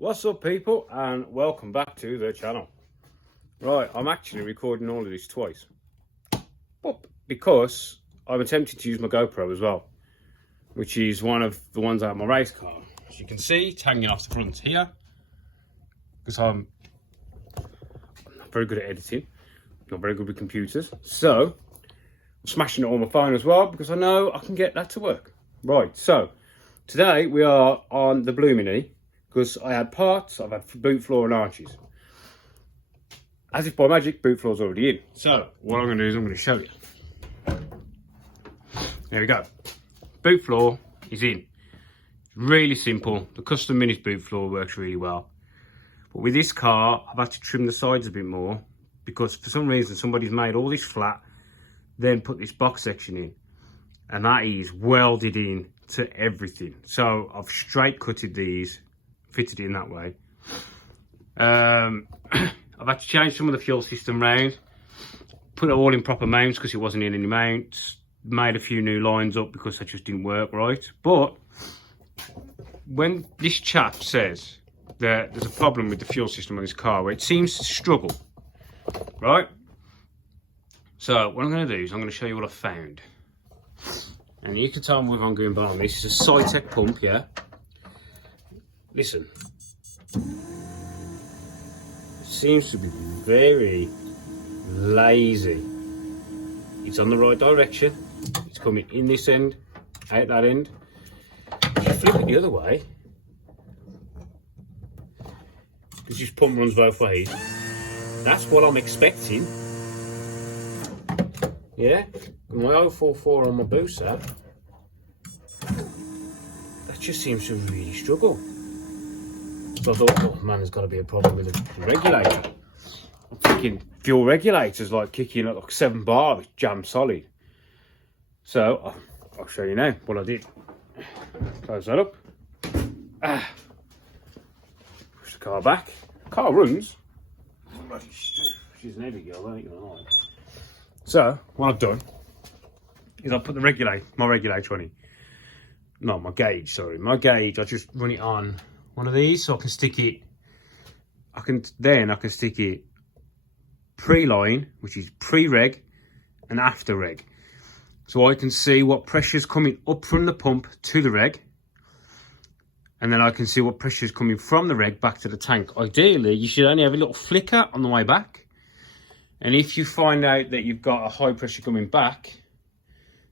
What's up, people, and welcome back to the channel. Right, I'm actually recording all of this twice, but because I'm attempting to use my GoPro as well, which is one of the ones out of my race car. As you can see, it's hanging off the front here, because I'm not very good at editing, not very good with computers, so I'm smashing it on my phone as well, because I know I can get that to work. Right, so today we are on the Blue Mini, because I had parts, I've had boot floor and arches. As if by magic, boot floor's already in. So what I'm going to do is I'm going to show you. There we go. Boot floor is in. Really simple. The custom Minis boot floor works really well. But with this car, I've had to trim the sides a bit more, because for some reason somebody's made all this flat, then put this box section in, and that is welded in to everything. So I've straight cutted these, fitted it in that way. I've had to change some of the fuel system round, put it all in proper mounts because it wasn't in any mounts, made a few new lines up because they just didn't work right. But when this chap says that there's a problem with the fuel system on this car where it seems to struggle, right? So what I'm going to do is I'm going to show you what I found. And you can tell me if I'm going bad on this. It's a c20xe pump, yeah? Listen. It seems to be very lazy. It's on the right direction. It's coming in this end, out that end. If you flip it the other way, because this pump runs both ways, that's what I'm expecting. Yeah, my 044 on my booster, that just seems to really struggle. So I thought, oh man, there's got to be a problem with the regulator. I'm thinking fuel regulator's like kicking at like 7 bar, it's jammed solid. So I'll show you now what I did. Close that up. Push the car back. Car runs. Bloody stuff. She's an heavy girl, ain't gonna lie. So what I've done is I put the my regulator on it. No, my gauge, sorry. My gauge, I just run it on one of these so I can stick it. I can stick it pre-line, which is pre-reg and after reg. So I can see what pressure's coming up from the pump to the reg. And then I can see what pressure's coming from the reg back to the tank. Ideally, you should only have a little flicker on the way back. And if you find out that you've got a high pressure coming back,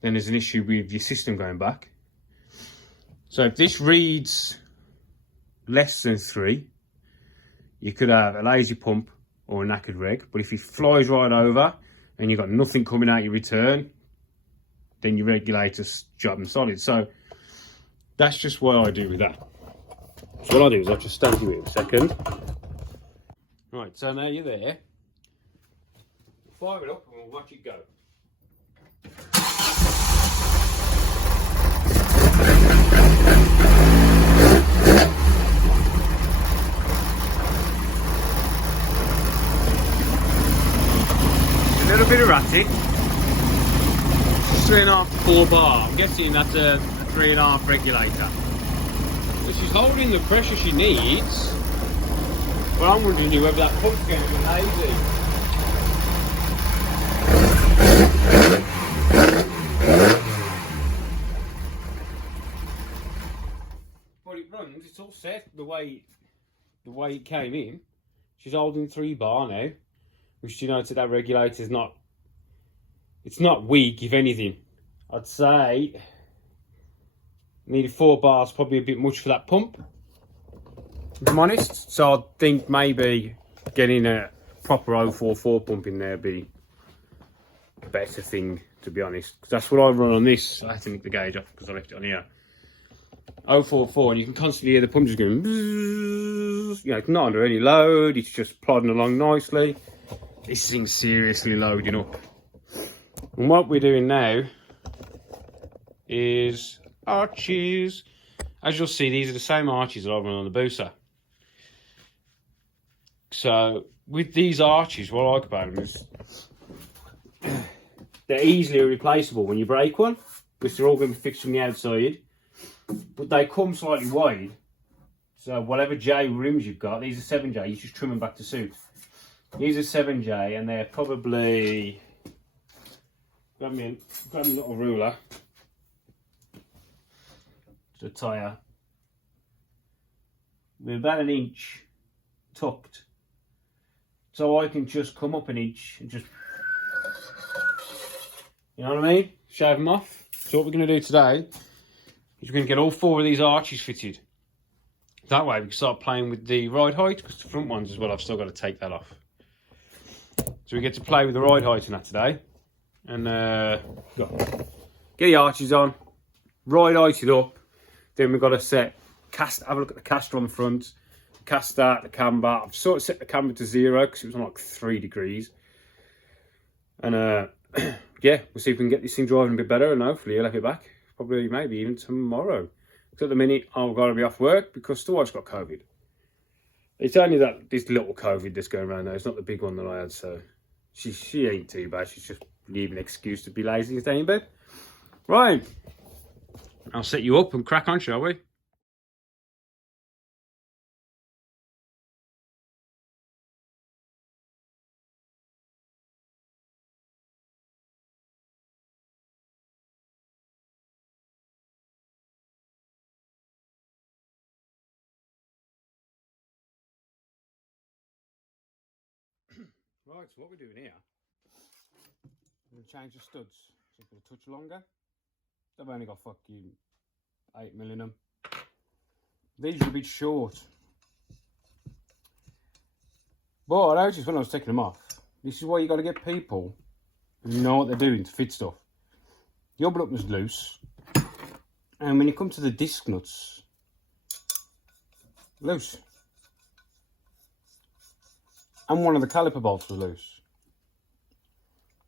then there's an issue with your system going back. So if this reads less than 3, you could have a lazy pump or a knackered reg. But if it flies right over and you've got nothing coming out your return, then your regulator's job and solid. So that's just what I do with that. So what I do is I'll just stand you in a second. Right, so now you're there. Fire it up and we'll watch it go. A little bit erratic. 3.5 to 4 bar. I'm guessing that's a 3.5 regulator. So she's holding the pressure she needs. But I'm wondering whether that pump's going to be lazy. But it runs, it's all set the way it came in. She's holding 3 bar now, which denotes that regulator's not, it's not weak. If anything, I'd say needed 4 bars, probably a bit much for that pump, if I'm honest. So I think maybe getting a proper 044 pump in there be a better thing, to be honest, because that's what I run on this. I have to nick the gauge off because I left it on here. 044, and you can constantly hear the pump just going bzzz. You know, it's not under any load, it's just plodding along nicely. This thing's seriously loading up. And what we're doing now is arches. As you'll see, these are the same arches that I run on the booster. So with these arches, what I like about them is they're easily replaceable when you break one, because they're all going to be fixed from the outside. But they come slightly wide, So whatever J rims you've got, these are 7J, you just trim them back to suit. These are 7J and they're probably, grab me a little ruler, to a tyre, with about an inch tucked. So I can just come up an inch and just, you know what I mean? Shave them off. So what we're going to do today is we're going to get all 4 of these arches fitted. That way we can start playing with the ride height, because the front ones as well, I've still got to take that off. So we get to play with the ride height and that today. And get the arches on, ride height it up. Then we've got to set, have a look at the caster on the front, caster, the camber. I've sort of set the camber to 0 because it was on like 3 degrees. And yeah, we'll see if we can get this thing driving a bit better, and hopefully you'll have it back. Probably maybe even tomorrow. Because at the minute I've got to be off work because the wife's got COVID. It's only that this little COVID that's going around now. It's not the big one that I had, so she ain't too bad. She's just leaving an excuse to be lazy and stay in bed. Right, I'll set you up and crack on, shall we? Right, so what we're doing here, I'm going to change the studs so they're a touch longer. I've only got fucking 8mm in them. These are a bit short. But I noticed when I was taking them off, this is why you got to get people who know what they're doing to fit stuff. The abutment's loose, and when you come to the disc nuts, loose. And one of the caliper bolts was loose.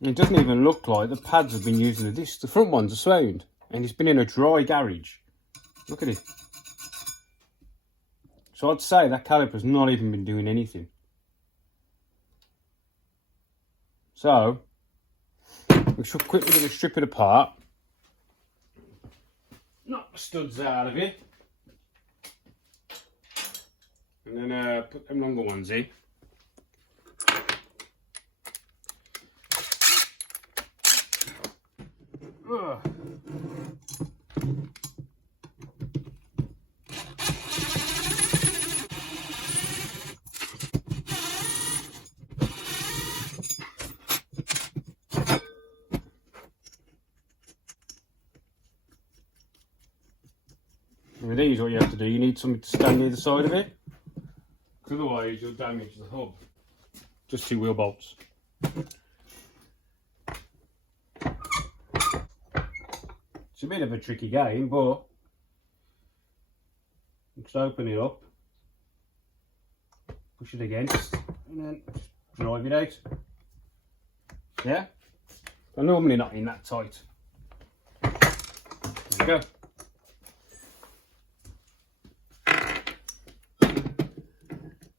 And it doesn't even look like the pads have been using the disc. The front ones are sound, and it's been in a dry garage. Look at it. So I'd say that caliper's not even been doing anything. So we should quickly strip it apart. Knock the studs out of it. And then put them longer ones in. Ugh. With these, what you have to do, you need something to stand near the side of it, because otherwise you'll damage the hub. Just 2 wheel bolts. It's a bit of a tricky game, but just open it up, push it against, and then just drive it out. Yeah? I'm normally not in that tight. There we go.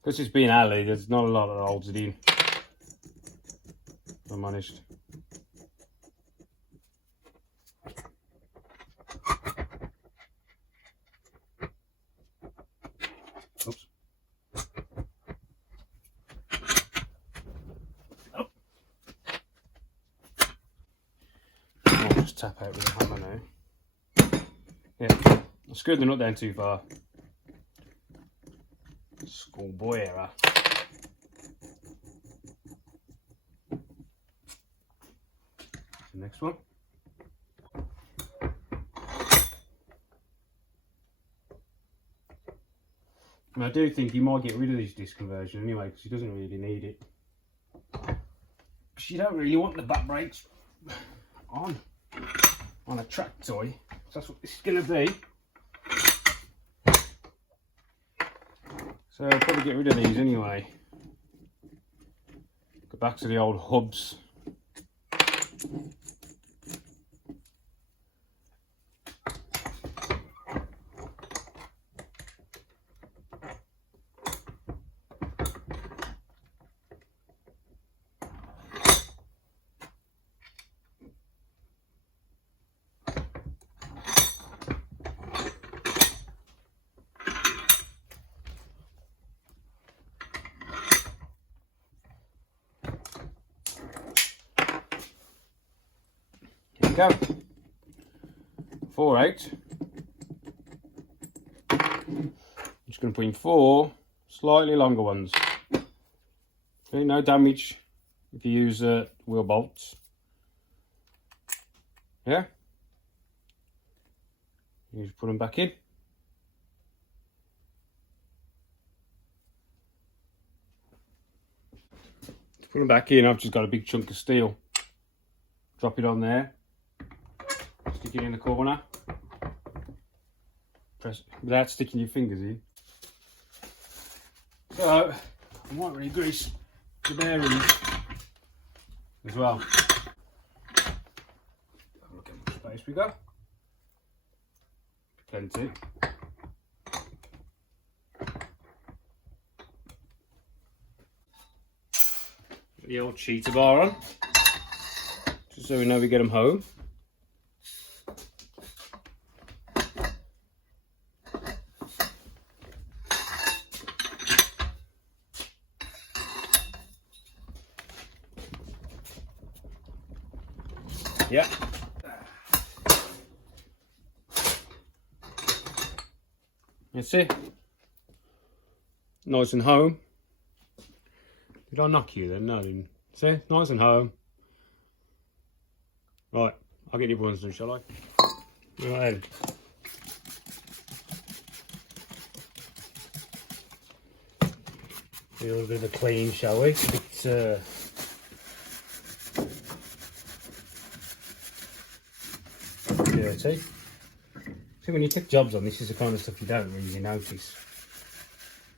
Because it's being alley, there's not a lot that holds it in, if I'm honest. Oops. Oh. I'll just tap out with the hammer now. Yeah, I screwed the nut down too far. Schoolboy error. The next one. And I do think he might get rid of this disc conversion anyway, because he doesn't really need it. Because you don't really want the back brakes on a track toy. So that's what this is going to be. So I'll probably get rid of these anyway. Go back to the old hubs. go. 4 out. I'm just going to put in 4 slightly longer ones. Okay, no damage if you use wheel bolts. Yeah. You just put them back in. To put them back in, I've just got a big chunk of steel. Drop it on there. Stick it in the corner. Press without sticking your fingers in. So I might really grease the bearings as well. Look how much space we got. Plenty. Put the old cheetah bar on, just so we know we get them home. Yeah. That's it. Nice and home. Did I knock you then? No, I didn't. See? Nice and home. Right, I'll get the other ones done, shall I? Right then. Do a little bit of a clean, shall we? It's dirty. See, when you take jobs on, this is the kind of stuff you don't really notice.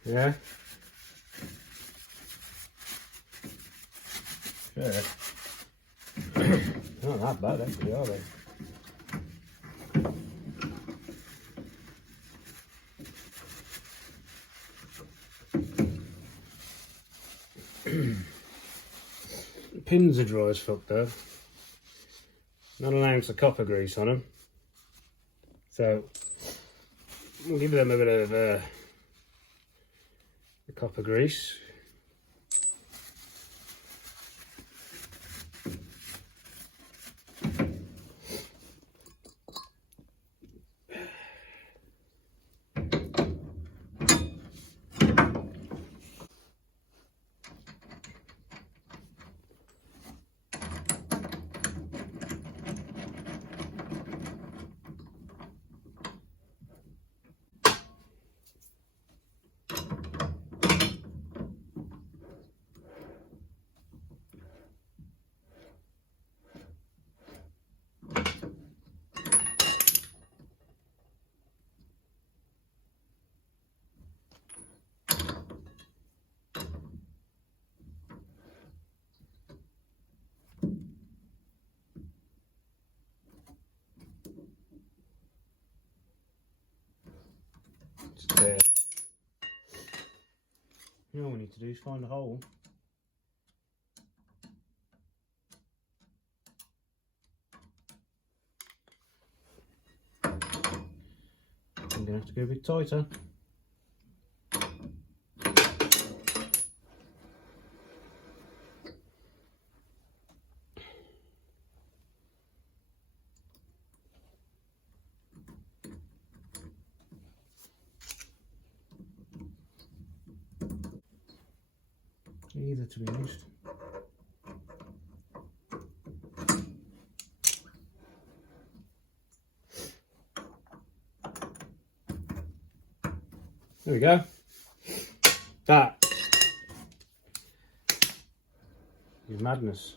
Yeah? Sure. Not that bad actually, are they? The pins are dry as fuck though. Not an ounce of copper grease on them. So we'll give them a bit of the copper grease. There. You know what we need to do is find a hole. I'm gonna have to go a bit tighter. Either, to be honest. There we go. That is madness.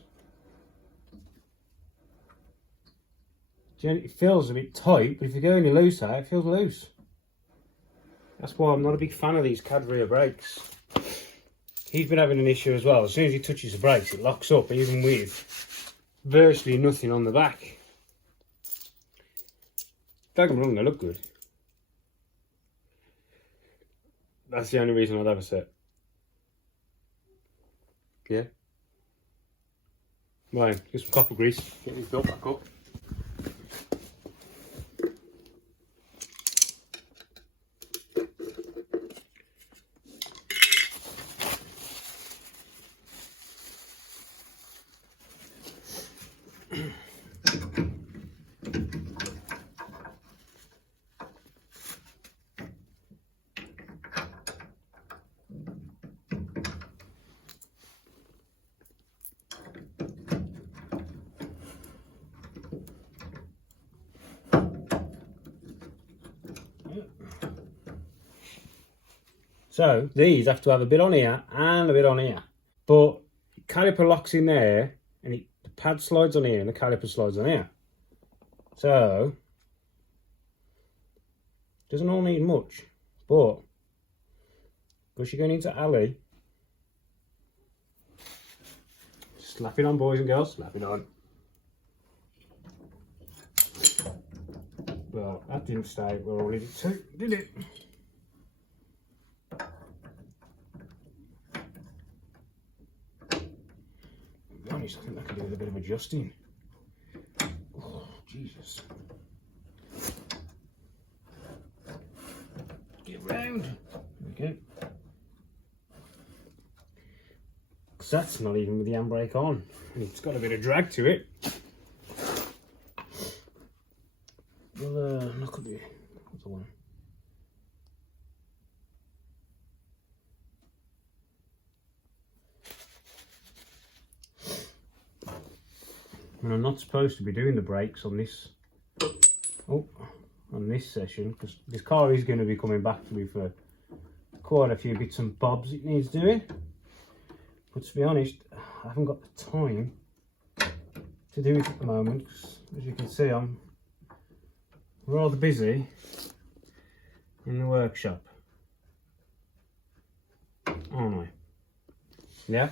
It feels a bit tight, but if you go any looser, it feels loose. That's why I'm not a big fan of these Cadbury brakes. He's been having an issue as well. As soon as he touches the brakes, it locks up, even with virtually nothing on the back. Don't get me wrong, they look good. That's the only reason I'd have a set. Yeah. Right, get some copper grease. Get these built back up. So these have to have a bit on here and a bit on here. But caliper locks in there, and the pad slides on here and the caliper slides on here. So doesn't all need much, but because you're going into alley, slap it on, boys and girls, slap it on. Well, that didn't stay where I wanted it to, did it? To be honest, I think that could do with a bit of adjusting. Oh, Jesus. Get round. There we go. Because that's not even with the handbrake on. It's got a bit of drag to it. Well, look at the other one. And I'm not supposed to be doing the brakes on this. Oh, on this session, because this car is going to be coming back to me for quite a few bits and bobs it needs doing. But to be honest, I haven't got the time to do it at the moment. As you can see, I'm rather busy in the workshop, aren't I? Yeah.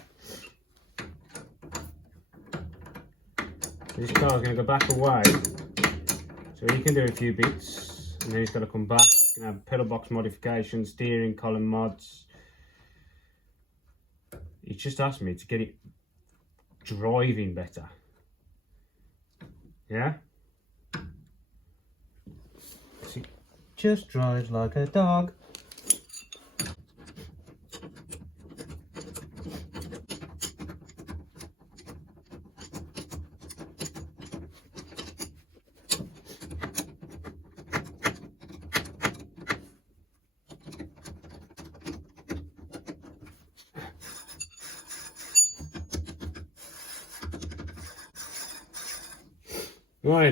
This car's going to go back away, so he can do a few bits, and then he's got to come back. He's going to have pedal box modifications, steering column mods. He's just asked me to get it driving better. Yeah? It just drives like a dog. Right.